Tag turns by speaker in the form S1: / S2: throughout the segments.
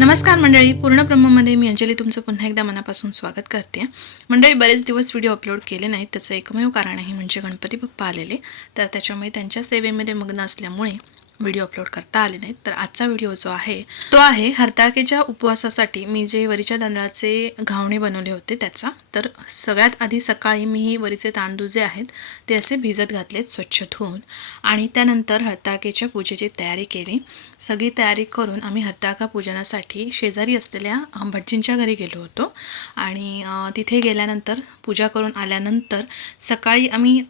S1: नमस्कार मंडळी पूर्ण ब्रह्ममध्ये मी अंजली तुमचं पुन्हा एकदा मनापासून स्वागत करते. मंडळी बरेच दिवस व्हिडिओ अपलोड केले नाहीत त्याचं एकमेव कारण आहे म्हणजे गणपती बाप्पा आलेले. तर त्याच्यामुळे त्यांच्या सेवेमध्ये मग्न असल्यामुळे व्हिडिओ अपलोड करता आले नाहीत. तर आजचा व्हिडिओ जो आहे तो आहे हरताळकेच्या उपवासासाठी मी जे वरीच्या तांदळाचे घावणे बनवले होते त्याचा. तर सगळ्यात आधी सकाळी मी ही वरीचे तांदूळ जे आहेत ते असे भिजत घातलेत स्वच्छ धुवून. आणि त्यानंतर हरताळकेच्या पूजेची तयारी केली. सगळी तयारी करून आम्ही हरताळका पूजनासाठी शेजारी असलेल्या भटजींच्या घरी गेलो होतो. आणि तिथे गेल्यानंतर पूजा करून आल्यानंतर सकाळी आम्ही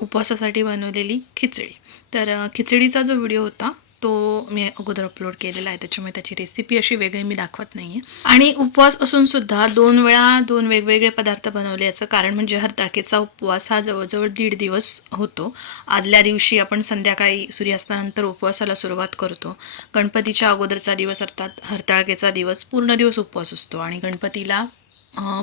S1: उपवासासाठी बनवलेली खिचडी. तर खिचडीचा जो व्हिडिओ होता तो मी अगोदर अपलोड केलेला आहे त्याच्यामुळे त्याची रेसिपी अशी वेगळी मी दाखवत नाही आहे आणि उपवास असून सुद्धा दोन वेळा दोन वेगवेगळे पदार्थ बनवले याचं कारण म्हणजे हरताकेचा उपवास हा जवळजवळ दीड दिवस होतो. आदल्या दिवशी आपण संध्याकाळी सूर्यास्तानंतर उपवासाला सुरुवात करतो. गणपतीच्या अगोदरचा दिवस अर्थात हरताळकेचा दिवस पूर्ण दिवस उपवास असतो. आणि गणपतीला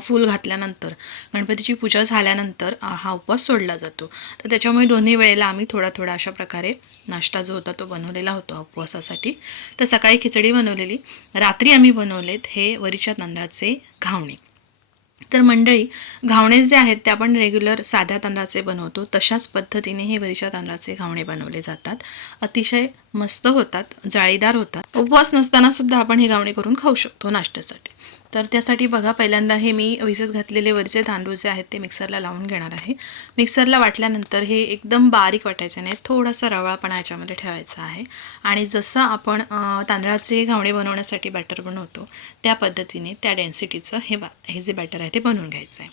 S1: फूल घातल्यानंतर गणपतीची पूजा झाल्यानंतर हा उपवास सोडला जातो. तर त्याच्यामुळे दोन्ही वेळेला आम्ही थोडा थोडा अशा प्रकारे नाश्ता जो होता तो बनवलेला होता उपवासासाठी. तर सकाळी खिचडी बनवलेली रात्री आम्ही बनवलेत हे वरीच्या तांदळाचे घावणे. तर मंडळी घावणे जे आहेत ते आपण रेग्युलर साध्या तांदळाचे बनवतो तशाच पद्धतीने हे वरीच्या तांदळाचे घावणे बनवले जातात. अतिशय मस्त होतात जाळीदार होतात. उपवास नसताना सुद्धा आपण हे घावणे करून खाऊ शकतो नाश्त्यासाठी. तर त्यासाठी बघा पहिल्यांदा हे मी विजेत घातलेले वरचे तांदूळ जे आहेत ते मिक्सरला लावून घेणार आहे. मिक्सरला वाटल्यानंतर हे एकदम बारीक वाटायचं नाही थोडासा रवळापणा याच्यामध्ये ठेवायचा आहे. आणि जसं आपण तांदळाचे घावणे बनवण्यासाठी बॅटर बनवतो त्या पद्धतीने त्या डेन्सिटीचं हे बा हे जे बॅटर आहे ते बनवून घ्यायचं आहे.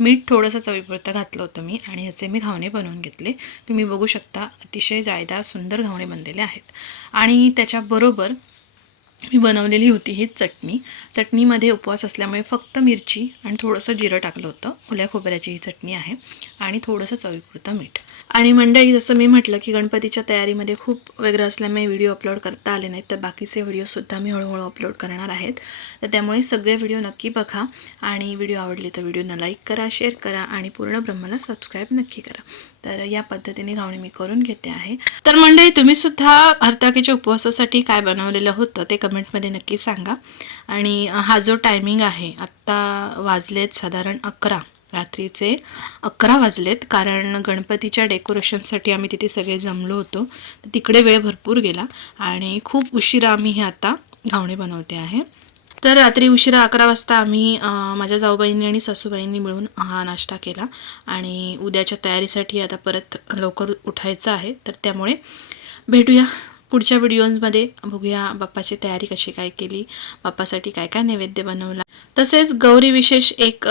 S1: मीठ थोडंसं चवीपुरतं घातलं होतं मी आणि ह्याचे मी घावणे बनवून घेतले. तुम्ही बघू शकता अतिशय जायदार सुंदर घावणे बनलेले आहेत. आणि त्याच्याबरोबर मी बनवलेली होती ही चटणी. चटणीमध्ये उपवास असल्यामुळे फक्त मिरची आणि थोडंसं जिरं टाकलं होतं. ओल्या खोबऱ्याची ही चटणी आहे आणि थोडंसं चवीपुरतं मीठ. आणि मंडळी जसं मी म्हटलं की गणपतीच्या तयारीमध्ये खूप वेगळं असल्यामुळे व्हिडिओ अपलोड करता आले नाहीत तर बाकीचे व्हिडिओसुद्धा मी हळूहळू अपलोड करणार आहेत. तर त्यामुळे सगळे व्हिडिओ नक्की बघा आणि व्हिडिओ आवडले तर व्हिडिओना लाईक करा शेअर करा आणि पूर्ण ब्रह्माला सबस्क्राईब नक्की करा. तर या पद्धतीने घावणी मी करून घेते आहे. तर मंडळी तुम्ही सुद्धा हरताकीच्या उपवासासाठी काय बनवलेलं होतं ते कमेंटमध्ये नक्की सांगा. आणि हा जो टायमिंग आहे आत्ता वाजलेत साधारण अकरा रात्रीचे अकरा वाजलेत. कारण गणपतीच्या डेकोरेशनसाठी आम्ही तिथे सगळे जमलो होतो. तर तिकडे वेळ भरपूर गेला. आणि खूप उशिरा आम्ही हे आता घावणे बनवते आहे. तर रात्री उशिरा अकरा वाजता आम्ही माझ्या जाऊबाईंनी आणि सासूबाईंनी मिळून हा नाश्ता केला. आणि उद्याच्या तयारीसाठी आता परत लवकर उठायचं आहे. तर त्यामुळे भेटूया. पुढच्या व्हिडिओजमध्ये बघूया बाप्पाची तयारी कशी काय केली बाप्पासाठी काय काय नैवेद्य बनवला. तसेच गौरी विशेष एक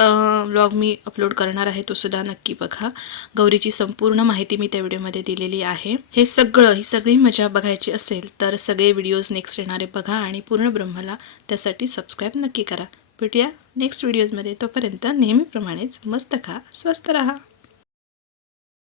S1: व्लॉग मी अपलोड करणार आहे तो सुद्धा नक्की बघा. गौरीची संपूर्ण माहिती मी त्या व्हिडिओमध्ये दिलेली आहे. हे सगळं ही सगळी मजा बघायची असेल तर सगळे व्हिडिओज नेक्स्ट येणारे बघा आणि पूर्ण ब्रह्माला त्यासाठी सबस्क्राईब नक्की करा. भेटूया नेक्स्ट व्हिडिओजमध्ये. तोपर्यंत नेहमीप्रमाणेच मस्त खा स्वस्त राहा.